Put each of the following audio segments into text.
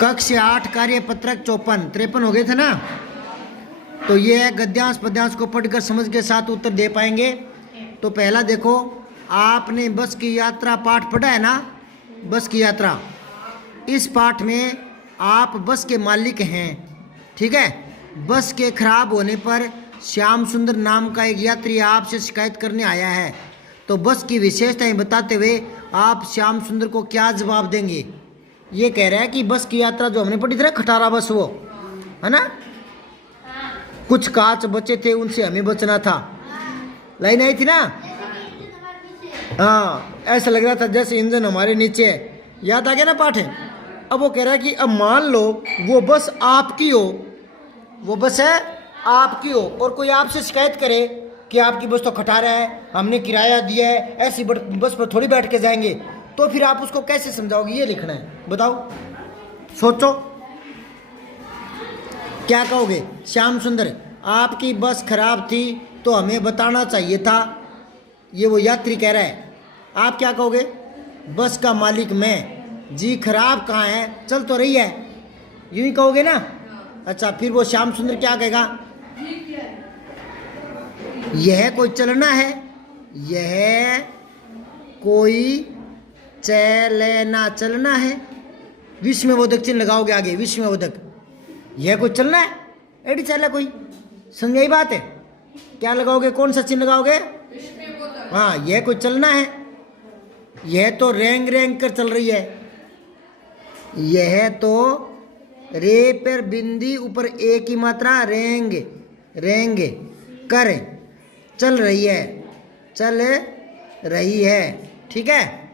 कक्ष 8 कार्य पत्रक 53 हो गए थे ना। तो ये है गद्यांश पद्यांश को पढ़कर समझ के साथ उत्तर दे पाएंगे। तो पहला देखो, आपने बस की यात्रा पाठ पढ़ा है ना, बस की यात्रा। इस पाठ में आप बस के मालिक हैं, ठीक है। बस के खराब होने पर श्याम सुंदर नाम का एक यात्री आपसे शिकायत करने आया है। तो बस की विशेषताएं बताते हुए आप श्याम सुंदर को क्या जवाब देंगे। ये कह रहा है कि बस की यात्रा जो हमने पढ़ी थी ना, खटारा बस, वो है ना, कुछ कांच बचे थे उनसे हमें बचना था, लाइन आई थी ना। हाँ, ऐसा लग रहा था जैसे इंजन हमारे नीचे है। याद आ गया ना पाठ है। अब वो कह रहा है कि अब मान लो वो बस आपकी हो, वो बस है आपकी हो, और कोई आपसे शिकायत करे कि आपकी बस तो खटारा है, हमने किराया दिया है, ऐसी बस पर थोड़ी बैठ के जाएंगे। तो फिर आप उसको कैसे समझाओगे, ये लिखना है। बताओ, सोचो क्या कहोगे। श्याम सुंदर, आपकी बस खराब थी तो हमें बताना चाहिए था, ये वो यात्री कह रहा है। आप क्या कहोगे। बस का मालिक मैं, जी खराब कहाँ है, चल तो रही है, यूं ही कहोगे ना। अच्छा, फिर वो श्याम सुंदर क्या कहेगा। यह कोई चलना है, यह कोई चलना चलना है। विश्व में बोधक चिन्ह लगाओगे आगे, विश्व में बोधक। यह कोई चलना है, एडी चल कोई, समझ आई बात है। क्या लगाओगे, कौन सा चिन्ह लगाओगे। हाँ, यह कोई चलना है, यह तो रेंग रेंग कर चल रही है, यह तो रे पर बिंदी ऊपर ए की मात्रा, रेंग रेंग कर चल रही है, चल रही है, ठीक है।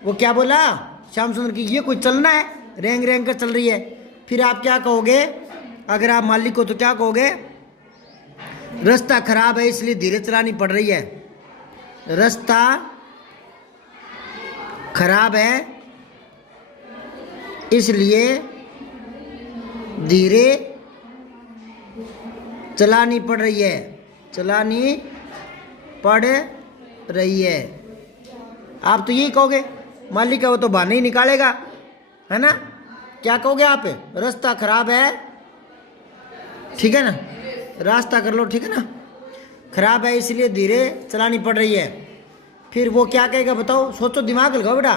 वो क्या बोला श्याम सुंदर की, ये कोई चलना है, रेंग रेंग कर चल रही है। फिर आप क्या कहोगे, अगर आप मालिक हो तो क्या कहोगे। रास्ता खराब है इसलिए धीरे चलानी पड़ रही है, रास्ता खराब है इसलिए धीरे चलानी पड़ रही है, चलानी पड़ रही है। आप तो यही कहोगे, मालिक है वो तो बहाने ही निकालेगा, है ना। क्या कहोगे आप, रास्ता खराब है, ठीक है ना, रास्ता कर लो, ठीक है ना, खराब है इसलिए धीरे चलानी पड़ रही है। फिर वो क्या कहेगा, बताओ, सोचो, दिमाग लगाओ बेटा।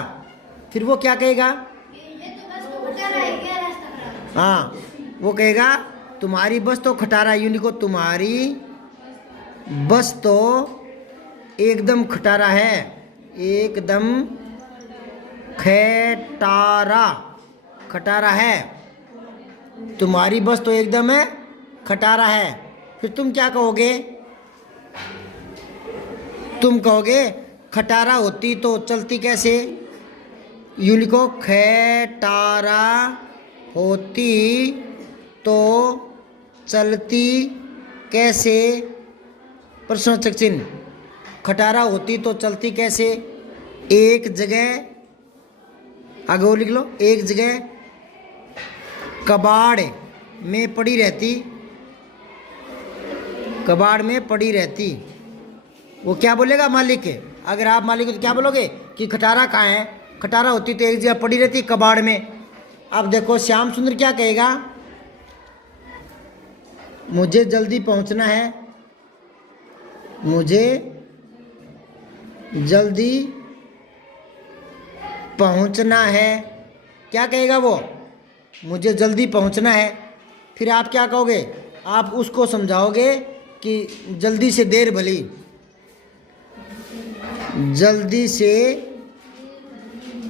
फिर वो क्या कहेगा। हाँ, वो कहेगा तुम्हारी बस तो खटारा, यूं लिखो, तुम्हारी बस तो एकदम खटारा है, एकदम खटारा, खटारा है, तुम्हारी बस तो एकदम है खटारा है। फिर तुम क्या कहोगे, तुम कहोगे खटारा होती तो चलती कैसे, यूं लिखो, खटारा होती तो चलती कैसे, प्रश्नवाचक चिन्ह। खटारा होती तो चलती कैसे, एक जगह आगे वो लिख लो, एक जगह कबाड़ में पड़ी रहती, कबाड़ में पड़ी रहती। वो क्या बोलेगा मालिक, अगर आप मालिक हो तो क्या बोलोगे कि खटारा कहाँ है, खटारा होती तो एक जगह पड़ी रहती कबाड़ में। अब देखो श्याम सुंदर क्या कहेगा, मुझे जल्दी पहुंचना है, मुझे जल्दी पहुंचना है। क्या कहेगा वो, मुझे जल्दी पहुंचना है। फिर आप क्या कहोगे, आप उसको समझाओगे कि जल्दी से देर भली, जल्दी से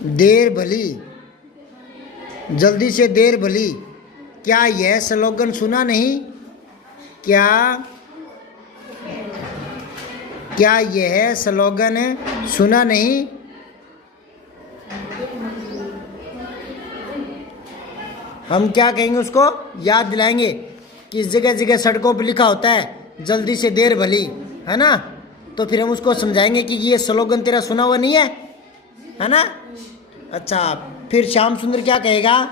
देर भली, जल्दी से देर भली। क्या यह स्लोगन सुना नहीं, क्या यह स्लोगन सुना नहीं। हम क्या कहेंगे, उसको याद दिलाएंगे कि जगह जगह सड़कों पर लिखा होता है जल्दी से देर भली, है ना। तो फिर हम उसको समझाएंगे कि ये स्लोगन तेरा सुना हुआ नहीं है ना। अच्छा, फिर श्याम सुंदर क्या कहेगा,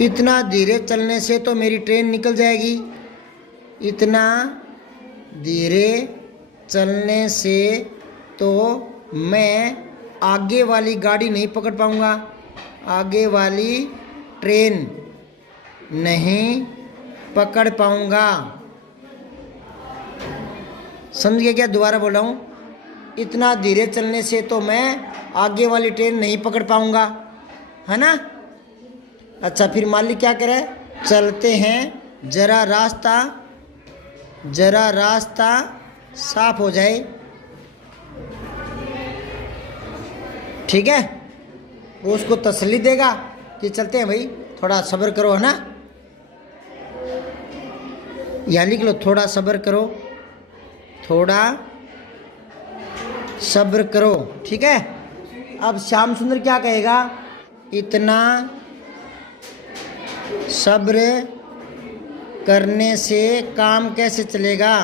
इतना धीरे चलने से तो मेरी ट्रेन निकल जाएगी, इतना धीरे चलने से तो मैं आगे वाली गाड़ी नहीं पकड़ पाऊंगा, आगे वाली ट्रेन नहीं पकड़ पाऊंगा। समझ गए क्या? दोबारा बोल रहा हूँ, इतना धीरे चलने से तो मैं आगे वाली ट्रेन नहीं पकड़ पाऊंगा, है ना। अच्छा, फिर मालिक क्या करे? चलते हैं, जरा रास्ता साफ हो जाए। ठीक है, वो उसको तसल्ली देगा कि चलते हैं भाई, थोड़ा सब्र करो, है ना। यहाँ लिख लो, थोड़ा सब्र करो, थोड़ा सब्र करो। ठीक है। अब श्याम सुंदर क्या कहेगा? इतना सब्र करने से काम कैसे चलेगा?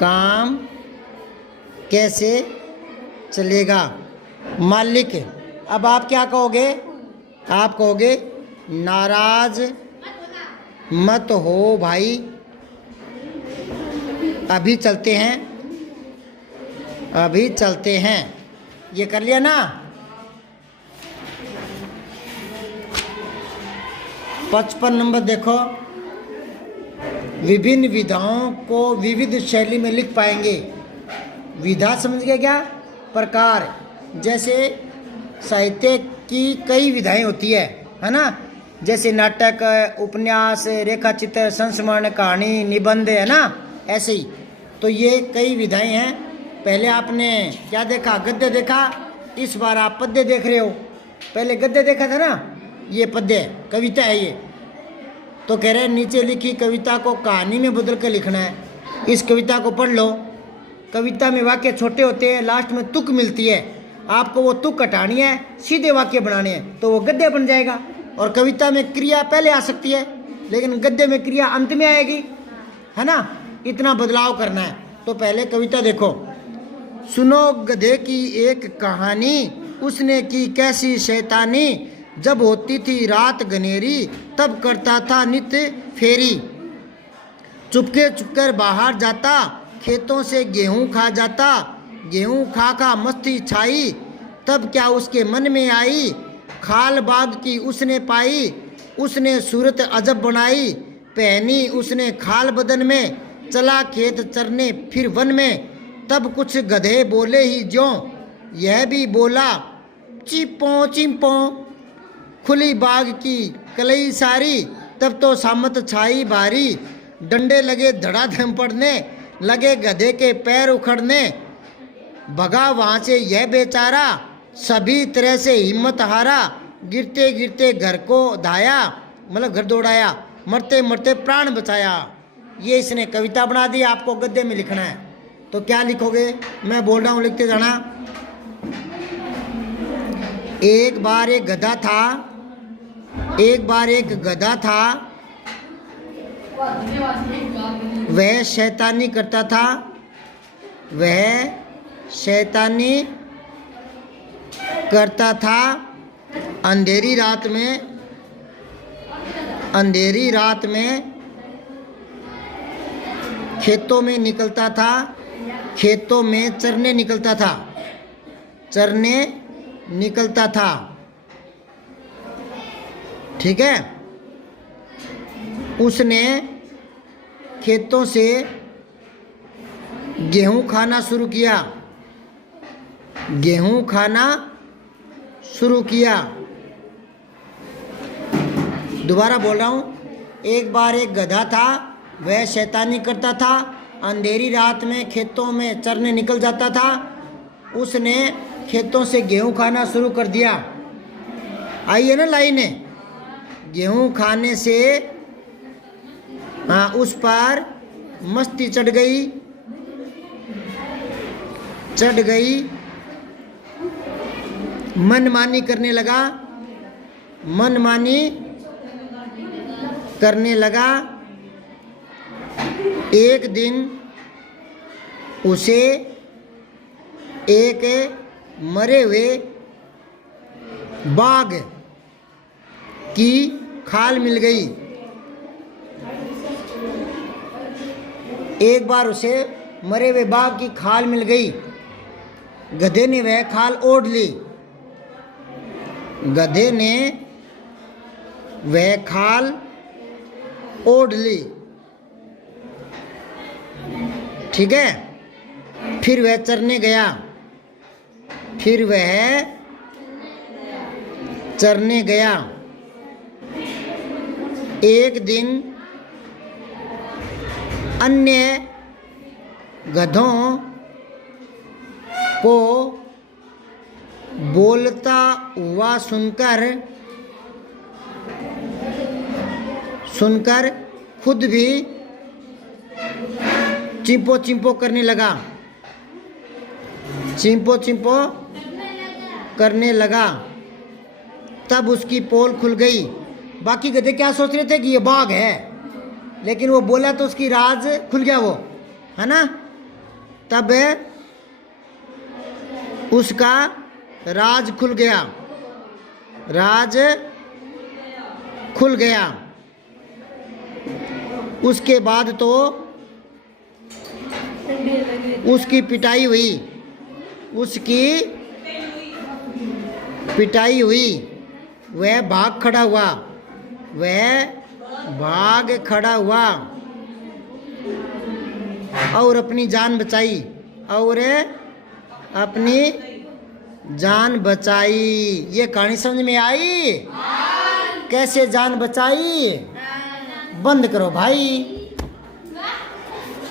काम कैसे चलेगा? मालिक, अब आप क्या कहोगे? आप कहोगे नाराज मत हो भाई, अभी चलते हैं। ये कर लिया ना। 55 नंबर देखो, विभिन्न विधाओं को विविध शैली में लिख पाएंगे। विधा समझ गए क्या? प्रकार। जैसे साहित्य की कई विधाएं होती है ना। जैसे नाटक, उपन्यास, रेखाचित्र, संस्मरण, कहानी, निबंध, है ना, ऐसे ही। तो ये कई विधाएं हैं। पहले आपने क्या देखा? गद्य देखा। इस बार आप पद्य देख रहे हो। पहले गद्य देखा था ना, ये पद्य कविता है ये। तो कह रहे हैं नीचे लिखी कविता को कहानी में बदल कर लिखना है। इस कविता को पढ़ लो। कविता में वाक्य छोटे होते हैं, लास्ट में तुक मिलती है। आपको वो तुक हटानी है, सीधे वाक्य बनाने हैं, तो वो गद्य बन जाएगा। और कविता में क्रिया पहले आ सकती है, लेकिन गद्य में क्रिया अंत में आएगी, है ना। इतना बदलाव करना है। तो पहले कविता देखो। सुनो गधे की एक कहानी, उसने की कैसी शैतानी। जब होती थी रात घनेरी, तब करता था नित्य फेरी। चुपके चुपकर बाहर जाता, खेतों से गेहूं खा जाता। गेहूं खा मस्ती छाई, तब क्या उसके मन में आई। खाल बाग की उसने पाई, उसने सूरत अजब बनाई। पहनी उसने खाल बदन में, चला खेत चरने फिर वन में। तब कुछ गधे बोले ही ज्यों, यह भी बोला चिपों चिंपों। खुली बाग की कलई सारी, तब तो सामत छाई भारी। डंडे लगे धड़ाधम पड़ने, लगे गधे के पैर उखड़ने। भगा वहाँ से यह बेचारा, सभी तरह से हिम्मत हारा। गिरते गिरते घर को धाया, मतलब घर दौड़ाया। मरते मरते प्राण बचाया। ये इसने कविता बना दी। आपको गद्य में लिखना है, तो क्या लिखोगे? मैं बोल रहा हूँ, लिखते जाना। एक बार एक गधा था, वह शैतानी करता था। अंधेरी रात में खेतों में निकलता था, खेतों में चरने निकलता था। ठीक है। उसने खेतों से गेहूं खाना शुरू किया। दोबारा बोल रहा हूँ। एक बार एक गधा था, वह शैतानी करता था। अंधेरी रात में खेतों में चरने निकल जाता था। उसने खेतों से गेहूं खाना शुरू कर दिया। आइए ना लाइनें। गेहूं खाने से उस पर मस्ती चढ़ गई। मनमानी करने लगा। एक दिन उसे एक मरे हुए बाघ की खाल मिल गई। एक बार उसे मरे हुए बाघ की खाल मिल गई। गधे ने वह खाल ओढ़ ली। गधे ने वह खाल ओढ़ ली। ठीक है, फिर वह चरने गया। फिर वह चरने गया। एक दिन अन्य गधों को बोलता हुआ सुनकर खुद भी चिंपो चिंपो करने लगा। चिंपो चिंपो करने लगा। तब उसकी पोल खुल गई। बाकी गधे क्या सोच रहे थे कि ये बाघ है, लेकिन वो बोला तो उसकी राज खुल गया, वो है ना। तब उसका राज खुल गया। राज खुल गया। उसके बाद तो उसकी पिटाई हुई। उसकी पिटाई हुई। वह भाग खड़ा हुआ। वह भाग खड़ा हुआ और अपनी जान बचाई। और अपनी जान बचाई। ये कहानी समझ में आई? कैसे जान बचाई? बंद करो भाई।